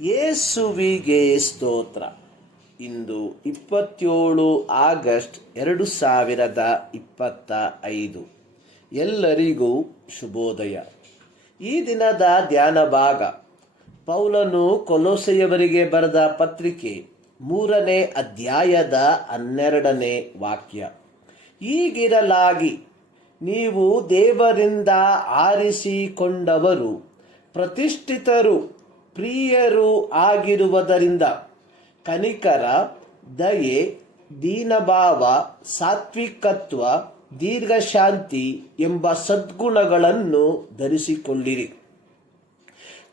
ಯೇಸುವಿಗೆ ಸ್ತೋತ್ರ. ಇಂದು 27 ಆಗಸ್ಟ್ 2025. ಎಲ್ಲರಿಗೂ ಶುಭೋದಯ. ಈ ದಿನದ ಧ್ಯಾನ ಭಾಗ ಪೌಲನು ಕೊಲೊಸೆಯವರಿಗೆ ಬರೆದ ಪತ್ರಿಕೆ 3ನೇ ಅಧ್ಯಾಯದ 12ನೇ ವಾಕ್ಯ. ಹೀಗಿರಲಾಗಿ ನೀವು ದೇವರಿಂದ ಆರಿಸಿಕೊಂಡವರು, ಪ್ರತಿಷ್ಠಿತರು, ಪ್ರಿಯರು ಆಗಿರುವುದರಿಂದ ಕನಿಕರ, ದಯೆ, ದೀನಭಾವ, ಸಾತ್ವಿಕತ್ವ, ದೀರ್ಘಶಾಂತಿ ಎಂಬ ಸದ್ಗುಣಗಳನ್ನು ಧರಿಸಿಕೊಳ್ಳಿರಿ.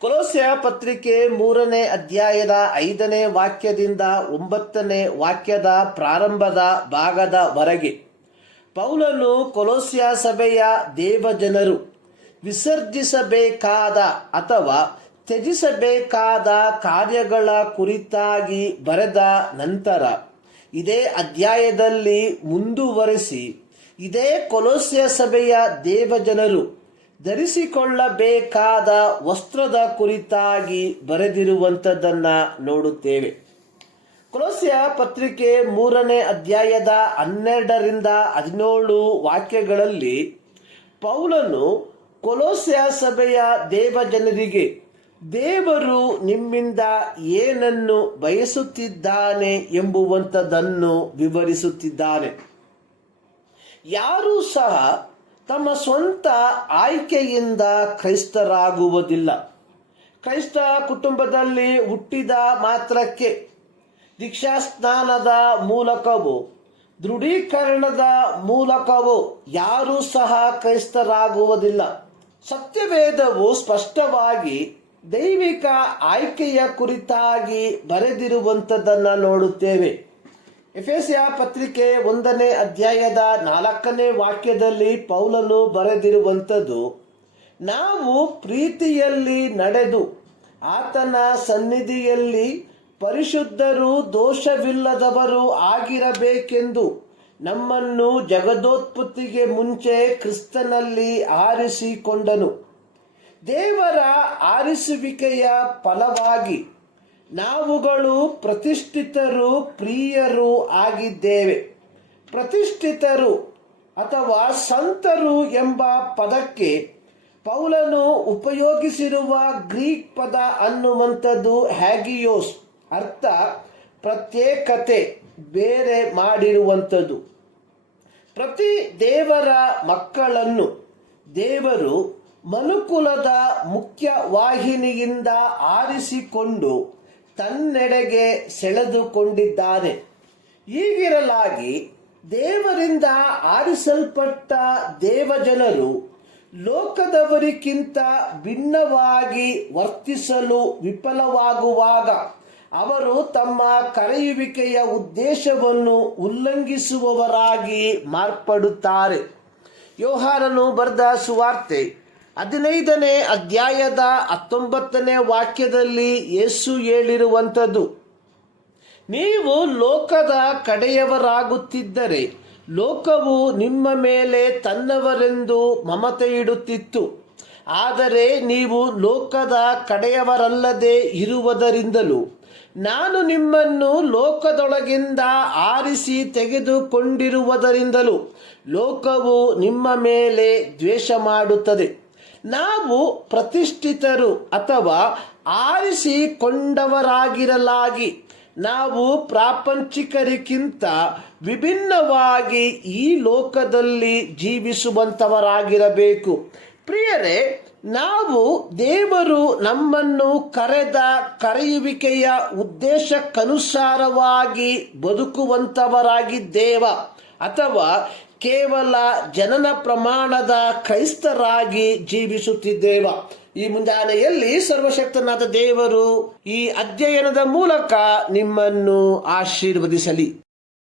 ಕೊಲೊಸ್ಸೆ ಪತ್ರಿಕೆ 3ನೇ ಅಧ್ಯಾಯದ 5ನೇ ವಾಕ್ಯದಿಂದ 9ನೇ ವಾಕ್ಯದ ಪ್ರಾರಂಭದ ಭಾಗದವರೆಗೆ ಪೌಲನು ಕೊಲೊಸ್ಸೆ ಸಭೆಯ ದೇವಜನರು ವಿಸರ್ಜಿಸಬೇಕಾದ ಅಥವಾ ತ್ಯಜಿಸಬೇಕಾದ ಕಾರ್ಯಗಳ ಕುರಿತಾಗಿ ಬರೆದ ನಂತರ ಇದೇ ಅಧ್ಯಾಯದಲ್ಲಿ ಮುಂದುವರೆಸಿ ಇದೇ ಕೊಲೊಸ್ಸೆ ಸಭೆಯ ದೇವಜನರು ಧರಿಸಿಕೊಳ್ಳಬೇಕಾದ ವಸ್ತ್ರದ ಕುರಿತಾಗಿ ಬರೆದಿರುವಂಥದ್ದನ್ನು ನೋಡುತ್ತೇವೆ. ಕೊಲೊಸ್ಸೆ ಪತ್ರಿಕೆ 3ನೇ ಅಧ್ಯಾಯದ 12ರಿಂದ 17 ವಾಕ್ಯಗಳಲ್ಲಿ ಪೌಲನು ಕೊಲೊಸ್ಸೆ ಸಭೆಯ ದೇವಜನರಿಗೆ ದೇವರು ನಿಮ್ಮಿಂದ ಏನನ್ನು ಬಯಸುತ್ತಿದ್ದಾನೆ ಎಂಬುವಂಥದ್ದನ್ನು ವಿವರಿಸುತ್ತಿದ್ದಾನೆ. ಯಾರೂ ಸಹ ತಮ್ಮ ಸ್ವಂತ ಆಯ್ಕೆಯಿಂದ ಕ್ರೈಸ್ತರಾಗುವುದಿಲ್ಲ. ಕ್ರೈಸ್ತ ಕುಟುಂಬದಲ್ಲಿ ಹುಟ್ಟಿದ ಮಾತ್ರಕ್ಕೆ ದೀಕ್ಷಾಸ್ನಾನದ ಮೂಲಕವೋ ದೃಢೀಕರಣದ ಮೂಲಕವೋ ಯಾರೂ ಸಹ ಕ್ರೈಸ್ತರಾಗುವುದಿಲ್ಲ. ಸತ್ಯವೇದವು ಸ್ಪಷ್ಟವಾಗಿ ದೈವಿಕ ಆಯ್ಕೆಯ ಕುರಿತಾಗಿ ಬರೆದಿರುವಂಥದ್ದನ್ನು ನೋಡುತ್ತೇವೆ. ಎಫೆಸ ಪತ್ರಿಕೆ 1ನೇ ಅಧ್ಯಾಯದ 4ನೇ ವಾಕ್ಯದಲ್ಲಿ ಪೌಲನು ಬರೆದಿರುವಂಥದ್ದು, ನಾವು ಪ್ರೀತಿಯಲ್ಲಿ ನಡೆದು ಆತನ ಸನ್ನಿಧಿಯಲ್ಲಿ ಪರಿಶುದ್ಧರು, ದೋಷವಿಲ್ಲದವರು ಆಗಿರಬೇಕೆಂದು ನಮ್ಮನ್ನು ಜಗದೋತ್ಪತ್ತಿಗೆ ಮುಂಚೆ ಕ್ರಿಸ್ತನಲ್ಲಿ ಆರಿಸಿಕೊಂಡನು. ದೇವರ ಆರಿಸುವಿಕೆಯ ಫಲವಾಗಿ ನಾವುಗಳು ಪ್ರತಿಷ್ಠಿತರು, ಪ್ರಿಯರು ಆಗಿದ್ದೇವೆ. ಪ್ರತಿಷ್ಠಿತರು ಅಥವಾ ಸಂತರು ಎಂಬ ಪದಕ್ಕೆ ಪೌಲನು ಉಪಯೋಗಿಸಿರುವ ಗ್ರೀಕ್ ಪದ ಅನ್ನುವಂಥದ್ದು ಹ್ಯಾಗಿಯೋಸ್, ಅರ್ಥ ಪ್ರತ್ಯೇಕತೆ, ಬೇರೆ ಮಾಡಿರುವಂಥದ್ದು. ಪ್ರತಿ ದೇವರ ಮಕ್ಕಳನ್ನು ದೇವರು ಮನುಕುಲದ ಮುಖ್ಯ ವಾಹಿನಿಯಿಂದ ಆರಿಸಿಕೊಂಡು ತನ್ನೆಡೆಗೆ ಸೆಳೆದುಕೊಂಡಿದ್ದಾನೆ. ಹೀಗಿರಲಾಗಿ ದೇವರಿಂದ ಆರಿಸಲ್ಪಟ್ಟ ದೇವಜನರು ಲೋಕದವರಿಗಿಂತ ಭಿನ್ನವಾಗಿ ವರ್ತಿಸಲು ವಿಫಲವಾಗುವಾಗ ಅವರು ತಮ್ಮ ಕರೆಯುವಿಕೆಯ ಉದ್ದೇಶವನ್ನು ಉಲ್ಲಂಘಿಸುವವರಾಗಿ ಮಾರ್ಪಡುತ್ತಾರೆ. ಯೋಹಾನನು ಬರೆದ ಸುವಾರ್ತೆ 15ನೇ ಅಧ್ಯಾಯದ 19ನೇ ವಾಕ್ಯದಲ್ಲಿ ಯೇಸು ಹೇಳಿರುವಂಥದ್ದು, ನೀವು ಲೋಕದ ಕಡೆಯವರಾಗುತ್ತಿದ್ದರೆ ಲೋಕವು ನಿಮ್ಮ ಮೇಲೆ ತನ್ನವರೆಂದು ಮಮತೆ ಇಡುತ್ತಿತ್ತು. ಆದರೆ ನೀವು ಲೋಕದ ಕಡೆಯವರಲ್ಲದೆ ಇರುವುದರಿಂದಲೂ ನಾನು ನಿಮ್ಮನ್ನು ಲೋಕದೊಳಗಿಂದ ಆರಿಸಿ ತೆಗೆದುಕೊಂಡಿರುವುದರಿಂದಲೂ ಲೋಕವು ನಿಮ್ಮ ಮೇಲೆ ದ್ವೇಷ ಮಾಡುತ್ತದೆ. ನಾವು ಪ್ರತಿಷ್ಠಿತರು ಅಥವಾ ಆರಿಸಿಕೊಂಡವರಾಗಿರಲಾಗಿ ನಾವು ಪ್ರಾಪಂಚಿಕರಿಗಿಂತ ವಿಭಿನ್ನವಾಗಿ ಈ ಲೋಕದಲ್ಲಿ ಜೀವಿಸುವಂಥವರಾಗಿರಬೇಕು. ಪ್ರಿಯರೇ, ನಾವು ದೇವರು ನಮ್ಮನ್ನು ಕರೆದ ಕರೆಯುವಿಕೆಯ ಉದ್ದೇಶಕ್ಕನುಸಾರವಾಗಿ ಬದುಕುವಂಥವರಾಗಿದ್ದೇವ ಅಥವಾ ಕೇವಲ ಜನನ ಪ್ರಮಾಣದ ಕ್ರೈಸ್ತರಾಗಿ ಜೀವಿಸುತ್ತಿದ್ದೇವ? ಈ ಮುಂಜಾನೆಯಲ್ಲಿ ಸರ್ವಶಕ್ತನಾದ ದೇವರು ಈ ಅಧ್ಯಯನದ ಮೂಲಕ ನಿಮ್ಮನ್ನು ಆಶೀರ್ವದಿಸಲಿ.